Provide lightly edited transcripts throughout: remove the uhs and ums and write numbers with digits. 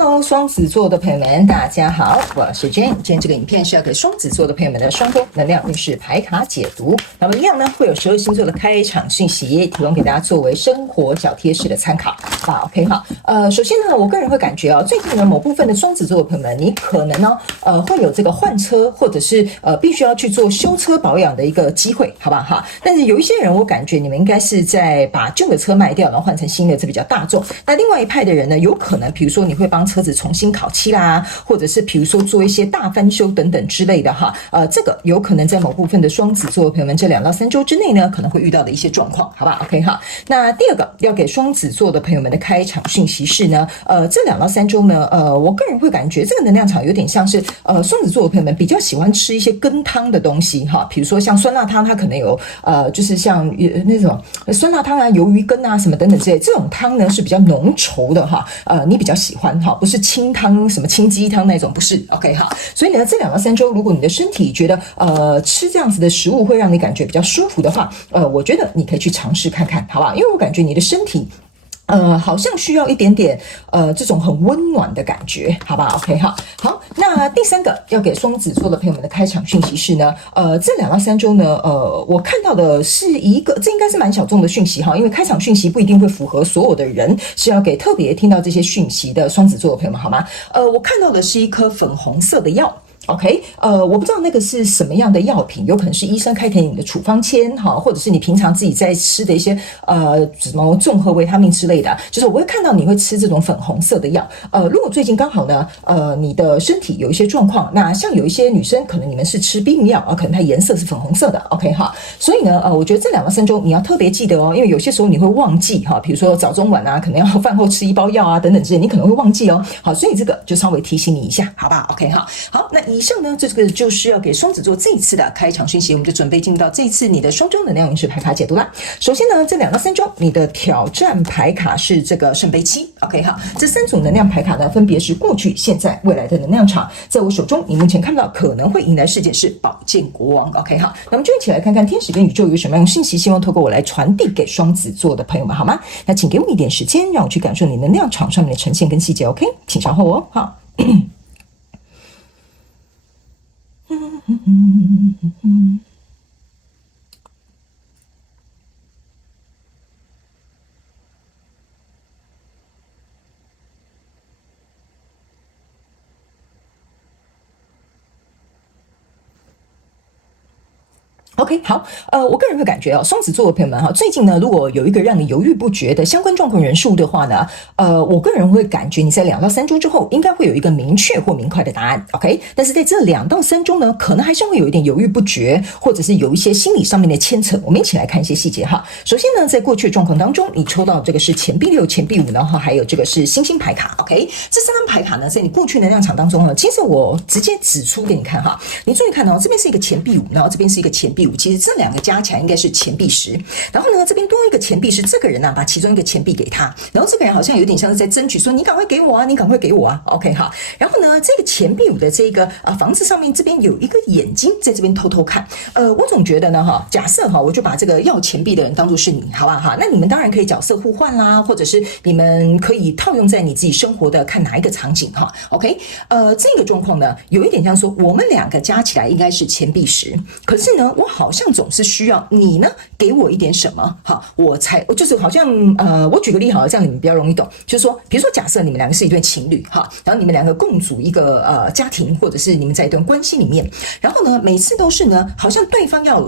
Hello， 双子座的朋友们，大家好，我是 Jane。今天这个影片是要给双子座的朋友们的双周能量运势牌卡解读。那么一样呢，会有12星座的开场讯息提供给大家作为生活小贴士的参考。好 ，OK， 好。首先呢，我个人会感觉最近呢，某部分的双子座的朋友们，你可能呢，会有这个换车或者是必须要去做修车保养的一个机会，好不好哈？但是有一些人，我感觉你们应该是在把旧的车卖掉，然后换成新的，这比较大众。那另外一派的人呢，有可能比如说你会帮车子重新烤漆啦，或者是比如说做一些大翻修等等之类的哈，这个有可能在某部分的双子座的朋友们这2到3周之内呢，可能会遇到的一些状况，好吧 ？OK 哈。那第二个要给双子座的朋友们的开场讯息是呢，这2到3周呢，我个人会感觉这个能量场有点像是双子座的朋友们比较喜欢吃一些羹汤的东西哈，比如说像酸辣汤，它可能有就是像那种酸辣汤啊、鱿鱼羹啊什么等等之类，这种汤呢是比较浓稠的哈，你比较喜欢哈，不是清汤什么清鸡汤那种，不是 OK 哈。所以呢，这2到3周，如果你的身体觉得吃这样子的食物会让你感觉比较舒服的话，我觉得你可以去尝试看看，好不好？因为我感觉你的身体好像需要一点点这种很温暖的感觉，好吧 ？OK 哈，好，那第3个要给双子座的朋友们的开场讯息是呢，这2到3周呢，我看到的是一个，这应该是蛮小众的讯息哈，因为开场讯息不一定会符合所有的人，是要给特别听到这些讯息的双子座的朋友们好吗？我看到的是一颗粉红色的药。OK， 我不知道那个是什么样的药品，有可能是医生开给你的处方签哈，或者是你平常自己在吃的一些什么综合维他命之类的，就是我会看到你会吃这种粉红色的药。如果最近刚好呢，你的身体有一些状况，那像有一些女生可能你们是吃避孕药可能它颜色是粉红色的 OK 哈，所以呢，我觉得这2到3周你要特别记得哦，因为有些时候你会忘记哈，比如说早中晚啊，可能要饭后吃1包药啊等等之类，你可能会忘记哦。好，所以这个就稍微提醒你一下，好吧 OK 哈，好，那以上呢，这个就是要给双子座这一次的开场讯息，我们就准备进入到这一次你的双周能量运势牌卡解读啦。首先呢，这2到3周你的挑战牌卡是这个圣杯七 ，OK 哈，这3组能量牌卡呢，分别是过去、现在、未来的能量场。在我手中，你目前看到可能会迎来事件是宝剑国王 ，OK 哈，那我们就一起来看看天使跟宇宙有什么样的信息，希望透过我来传递给双子座的朋友们，好吗？那请给我一点时间，让我去感受你能量场上面的呈现跟细节 ，OK？ 请稍后哦，好。OK， 好，我个人会感觉双子座的朋友们最近呢，如果有一个让你犹豫不决的相关状况人数的话呢，我个人会感觉你在2到3周之后，应该会有一个明确或明快的答案 ，OK？ 但是在这2到3周呢，可能还是会有一点犹豫不决，或者是有一些心理上面的牵扯。我们一起来看一些细节哈。首先呢，在过去的状况当中，你抽到这个是钱币6、钱币5，然后还有这个是星星牌卡 ，OK？ 这3张牌卡呢，在你过去能量场当中呢，其实我直接指出给你看哈。你注意看这边是一个钱币5，然后这边是一个钱币5。其实这2个加起来应该是钱币10，然后呢，这边多一个钱币是这个人把其中一个钱币给他，然后这个人好像有点像是在争取说你赶快给我啊，你赶快给我啊 ，OK 哈。然后呢，这个钱币5的这个房子上面这边有一个眼睛在这边偷偷看，我总觉得呢假设我就把这个要钱币的人当作是你，好不好哈？那你们当然可以角色互换啦，或者是你们可以套用在你自己生活的看哪一个场景哈 ，OK？ 这个状况呢，有一点像说我们2个加起来应该是钱币10，可是呢，我好像总是需要你呢给我一点什么，好，我就是好像我举个例好了，这样你们比较容易懂，就是说，比如说假设你们2个是一对情侣哈，然后你们2个共组一个家庭，或者是你们在一段关系里面，然后呢，每次都是呢，好像对方要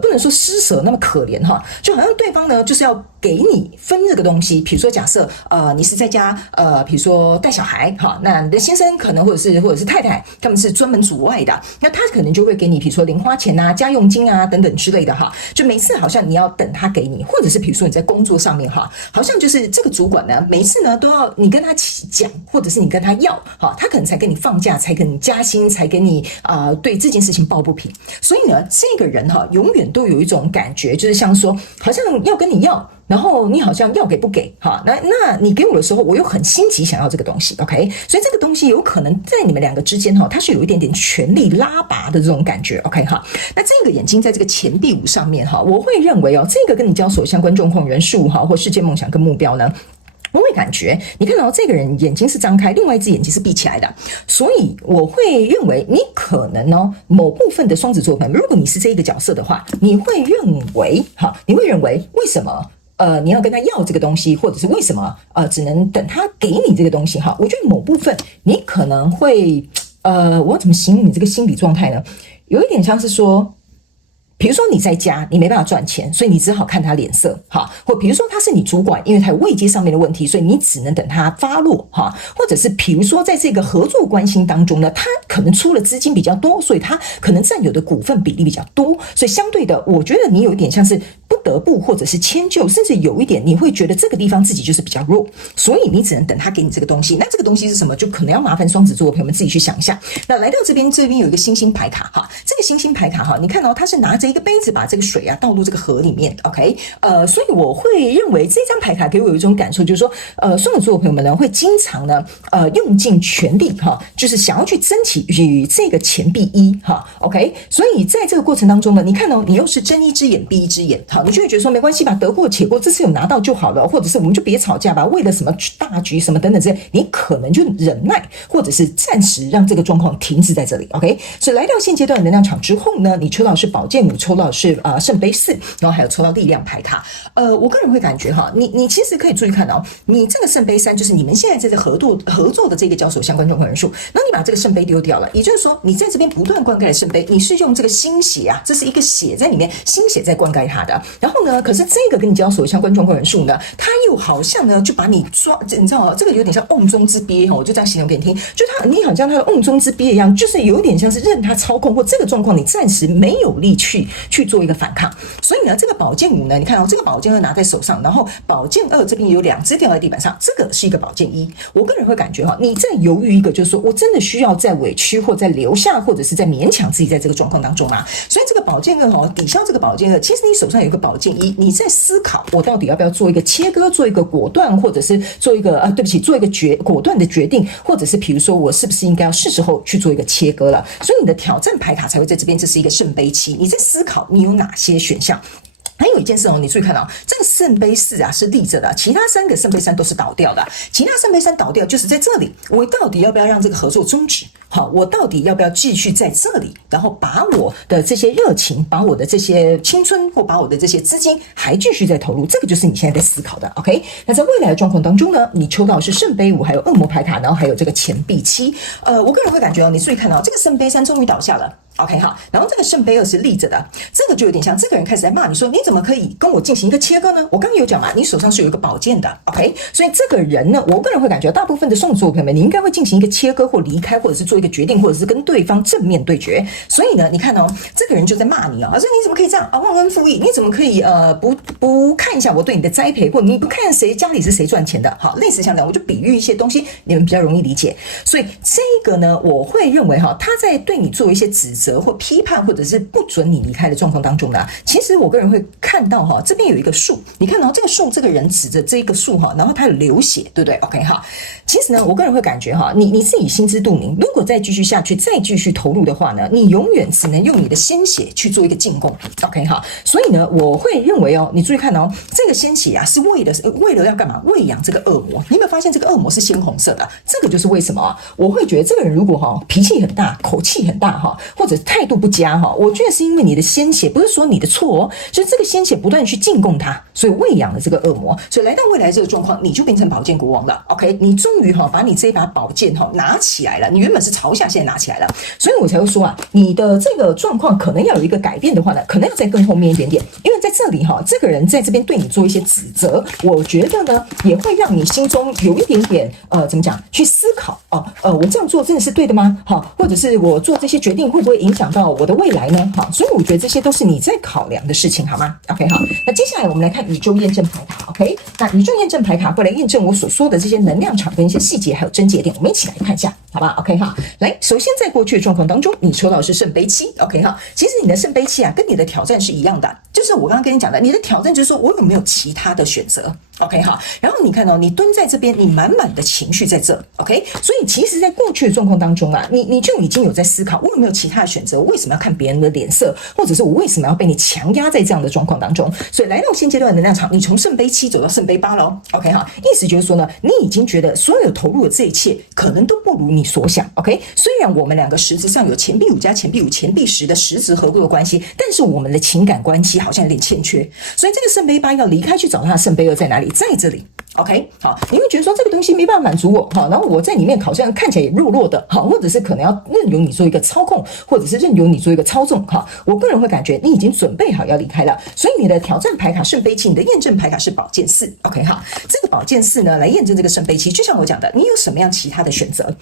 不能说施舍那么可怜哈，就好像对方呢就是要给你分这个东西，比如说假设你是在家比如说带小孩哈，那你的先生可能或者是太太，他们是专门主外的，那他可能就会给你比如说零花钱啊、家用金啊等等之类的哈，就每次好像你要等他给你，或者是比如说你在工作上面哈，好像就是这个主管呢，每次呢都要你跟他讲，或者是你跟他要哈，他可能才给你放假，才给你加薪，才给你对这件事情抱不平，所以呢，这个人永远都有一种感觉，就是像说好像要跟你要。然后你好像要给不给哈，那你给我的时候，我又很心急想要这个东西 ，OK？ 所以这个东西有可能在你们2个之间它是有一点点权力拉拔的这种感觉 ，OK 哈？那这个眼睛在这个钱币5上面我会认为这个跟你交所相关状况人数或世界梦想跟目标呢。我会感觉，你看到这个人眼睛是张开，另外一只眼睛是闭起来的，所以我会认为你可能某部分的双子座朋友，如果你是这一个角色的话，你会认为为什么你要跟他要这个东西，或者是为什么只能等他给你这个东西哈？我觉得某部分你可能会我要怎么形容你这个心理状态呢？有一点像是说，比如说你在家，你没办法赚钱，所以你只好看他脸色哈，或比如说他是你主管，因为他有位阶上面的问题，所以你只能等他发落哈，或者是比如说在这个合作关系当中呢，他可能出了资金比较多，所以他可能占有的股份比例比较多，所以相对的，我觉得你有一点像是不得不或者是迁就，甚至有一点你会觉得这个地方自己就是比较弱，所以你只能等他给你这个东西。那这个东西是什么？就可能要麻烦双子座的朋友们自己去想一下。那来到这边有一个星星牌卡哈，这个星星牌卡哈，你看他是拿着一个杯子把这个水倒入这个河里面 ，OK， 所以我会认为这张牌卡给我有一种感受，就是说，双子座的朋友们呢会经常呢，用尽全力哈，就是想要去争取与这个钱币一哈 ，OK， 所以在这个过程当中呢，你看你又是睁一只眼闭一只眼，好，你就会觉得说没关系吧，得过且过，这次有拿到就好了，或者是我们就别吵架吧，为了什么大局什么等等之类，你可能就忍耐，或者是暂时让这个状况停滞在这里 ，OK， 所以来到现阶段的能量场之后呢，你抽到的是宝剑五，抽到的是圣杯4，然后还有抽到力量牌卡。我个人会感觉哈，你其实可以注意看你这个圣杯3就是你们现在在这合作的这个交手相关状况人数，那你把这个圣杯丢掉了，也就是说你在这边不断灌溉的圣杯，你是用这个心血啊，这是一个血在里面，心血在灌溉它的。然后呢，可是这个跟你交手的相关状况人数呢，它又好像呢就把你抓，你知道这个有点像瓮中之鳖哈，我就这样形容给你听，就你好像他的瓮中之鳖一样，就是有点像是任他操控，或这个状况你暂时没有力去做一个反抗。所以呢，这个宝剑5呢，你看这个宝剑2拿在手上，然后宝剑2这边有2只掉在地板上，这个是一个宝剑1。我个人会感觉你在犹豫一个，就是说我真的需要再委屈，或再留下，或者是在勉强自己在这个状况当中嘛。所以这个宝剑2抵消这个宝剑2，其实你手上有一个宝剑1，你在思考我到底要不要做一个切割，做一个果断，或者是做一个做一个果断的决定，或者是比如说我是不是应该要是时候去做一个切割了。所以你的挑战牌卡才会在这边，这是一个圣杯7，你在思考你有哪些选项。还有一件事你注意看这个圣杯4是立着的，其他3个圣杯3都是倒掉的。其他圣杯3倒掉就是在这里，我到底要不要让这个合作终止？好，我到底要不要继续在这里，然后把我的这些热情，把我的这些青春，或把我的这些资金还继续在投入？这个就是你现在在思考的 ，OK？ 那在未来的状况当中呢，你抽到的是圣杯5，还有恶魔牌卡，然后还有这个钱币7。我个人会感觉这个圣杯3终于倒下了。OK 好，然后这个圣杯2是立着的，这个就有点像这个人开始在骂你说，你怎么可以跟我进行一个切割呢？我刚刚有讲嘛，你手上是有一个宝剑的 ，OK， 所以这个人呢，我个人会感觉大部分的双子座朋友们，你应该会进行一个切割或离开，或者是做一个决定，或者是跟对方正面对决。所以呢，你看这个人就在骂你说你怎么可以这样忘恩负义？你怎么可以不看一下我对你的栽培，或你不看谁家里是谁赚钱的？好，类似像这样，我就比喻一些东西，你们比较容易理解。所以这个呢，我会认为他在对你做一些指责或批判，或者是不准你离开的状况当中呢，其实我个人会看到这边有一个树，你看这个树，这个人指着这个树然后他有流血，对不对 ？OK 哈，其实呢，我个人会感觉你自己心知肚明，如果再继续下去，再继续投入的话呢，你永远只能用你的鲜血去做一个进攻 ，OK 哈，所以呢，我会认为你注意看这个鲜血是为了要干嘛？喂养这个恶魔。你有没有发现这个恶魔是鲜红色的？这个就是为什么我会觉得这个人如果脾气很大，口气很大或者态度不佳我觉得是因为你的鲜血，不是说你的错就是这个鲜血不断去进攻他，所以喂养了这个恶魔，所以来到未来这个状况，你就变成宝剑国王了 ，OK？ 你终于把你这一把宝剑拿起来了，你原本是朝下，现在拿起来了，所以我才会说你的这个状况可能要有一个改变的话呢，可能要再更后面一点点，因为在这里这个人在这边对你做一些指责，我觉得呢也会让你心中有一点点怎么讲，去思考我这样做真的是对的吗？或者是我做这些决定会不会影响到我的未来呢？所以我觉得这些都是你在考量的事情，好吗 ？OK 好，那接下来我们来看宇宙验证牌卡 ，OK？ 那宇宙验证牌卡会来验证我所说的这些能量场跟一些细节还有症结点，我们一起来看一下，好吧 ？OK 好，来，首先在过去的状况当中，你抽到的是圣杯7 ，OK 好，其实你的圣杯7跟你的挑战是一样的，就是我刚刚跟你讲的，你的挑战就是说我有没有其他的选择。OK 哈，然后你看你蹲在这边，你满满的情绪在这 ，OK， 所以其实在过去的状况当中啊，你就已经有在思考，我有没有其他的选择？为什么要看别人的脸色，或者是我为什么要被你强压在这样的状况当中？所以来到现阶段的能量场，你从圣杯7走到圣杯8了 ，OK 哈，意思就是说呢，你已经觉得所有投入的这一切可能都不如你所想 ，OK， 虽然我们两个实质上有钱币5加钱币5钱币10的实质合作的关系，但是我们的情感关系好像有点欠缺，所以这个圣杯8要离开去找他的圣杯2在哪里？在这里。OK， 好，你会觉得说这个东西没办法满足我，好，然后我在里面好像看起来也弱弱的，好，或者是可能要任由你做一个操控，或者是任由你做一个操纵，好，我个人会感觉你已经准备好要离开了，所以你的挑战牌卡圣杯7，你的验证牌卡是宝剑4 ，OK， 好，这个宝剑4呢来验证这个圣杯7，就像我讲的，你有什么样其他的选择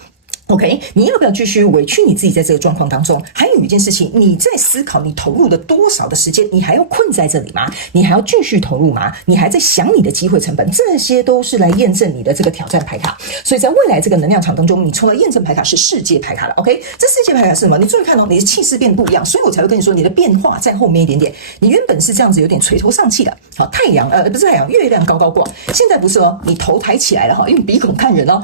？OK， 你要不要继续委屈你自己在这个状况当中？还有一件事情，你在思考你投入了多少的时间，你还要困在这里吗？你还要继续投入吗？你还在想你的机会成本？这些都是来验证你的这个挑战牌卡。所以在未来这个能量场当中，你抽的验证牌卡是世界牌卡了。OK， 这世界牌卡是什么？你注意看你的气势变得不一样，所以我才会跟你说，你的变化在后面一点点。你原本是这样子有点垂头丧气的，好，太阳不是太阳，月亮高高挂，现在不是你头抬起来了哈，用鼻孔看人哦。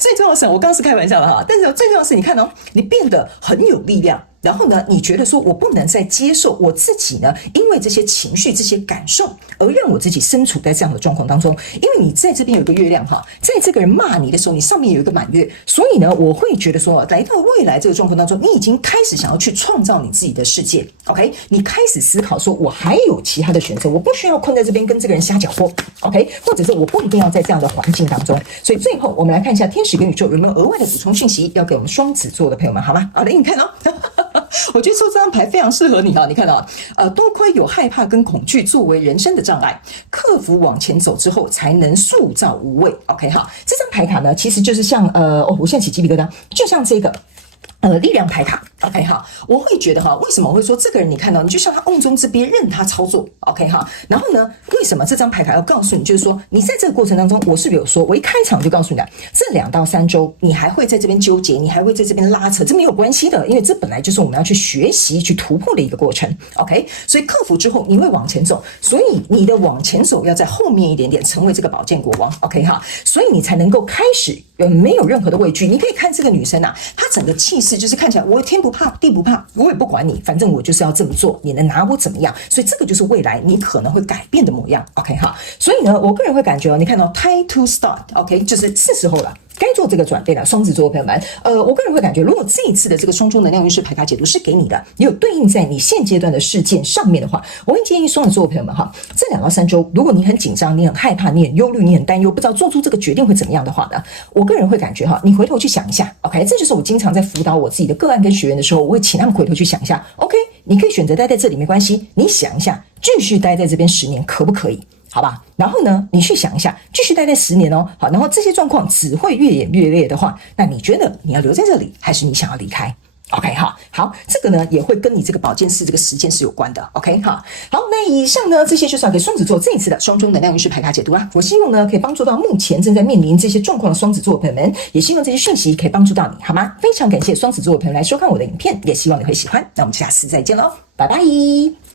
最重要的是，我刚刚是开玩笑的哈，但是最重要的是，你看你变得很有力量。然后呢，你觉得说我不能再接受我自己呢，因为这些情绪、这些感受，而让我自己身处在这样的状况当中。因为你在这边有个月亮哈，在这个人骂你的时候，你上面有一个满月，所以呢，我会觉得说，来到未来这个状况当中，你已经开始想要去创造你自己的世界 ，OK？ 你开始思考说，我还有其他的选择，我不需要困在这边跟这个人瞎搅和 ，OK？ 或者是我不一定要在这样的环境当中。所以最后，我们来看一下天使跟宇宙有没有额外的补充讯息要给我们双子座的朋友们，好吗？好的，你看我觉得抽这张牌非常适合你啊！你看多亏有害怕跟恐惧作为人生的障碍，克服往前走之后，才能塑造无畏。OK， 好，这张牌卡呢，其实就是像我现在起鸡皮疙瘩，就像这个。力量牌卡 ，OK 哈，我会觉得为什么我会说这个人你看到你就像他瓮中之鳖，任他操作 ，OK 哈。然后呢，为什么这张牌卡要告诉你，就是说你在这个过程当中，我是不是有说，我一开场就告诉你了，这2到3周你还会在这边纠结，你还会在这边拉扯，这没有关系的，因为这本来就是我们要去学习、去突破的一个过程 ，OK。所以克服之后你会往前走，所以你的往前走要在后面一点点，成为这个宝剑国王 ，OK 哈，所以你才能够开始没有任何的畏惧。你可以看这个女生啊，她整个气势就是看起来我天不怕地不怕，我也不管你，反正我就是要这么做，你能拿我怎么样？所以这个就是未来你可能会改变的模样 ，OK 哈。所以呢，我个人会感觉你看到 time to start，OK， 就是是时候了。该做这个转变了，双子座的朋友们，我个人会感觉，如果这一次的这个双周能量运势牌卡解读是给你的，也有对应在你现阶段的事件上面的话，我会建议双子座的朋友们这2到3周，如果你很紧张，你很害怕，你很忧虑，你很担忧，不知道做出这个决定会怎么样的话呢，我个人会感觉你回头去想一下 ，OK， 这就是我经常在辅导我自己的个案跟学员的时候，我会请他们回头去想一下 ，OK， 你可以选择待在这里没关系，你想一下，继续待在这边10年可不可以？好吧，然后呢，你去想一下，继续待在10年哦。好，然后这些状况只会越演越烈的话，那你觉得你要留在这里，还是你想要离开 ？OK， 好，这个呢也会跟你这个宝剑4这个时间是有关的。OK， 好，那以上呢这些就是要给双子座这一次的双周能量运势牌卡解读啊。我希望呢可以帮助到目前正在面临这些状况的双子座的朋友们，也希望这些讯息可以帮助到你，好吗？非常感谢双子座的朋友来收看我的影片，也希望你会喜欢。那我们下次再见喽，拜拜。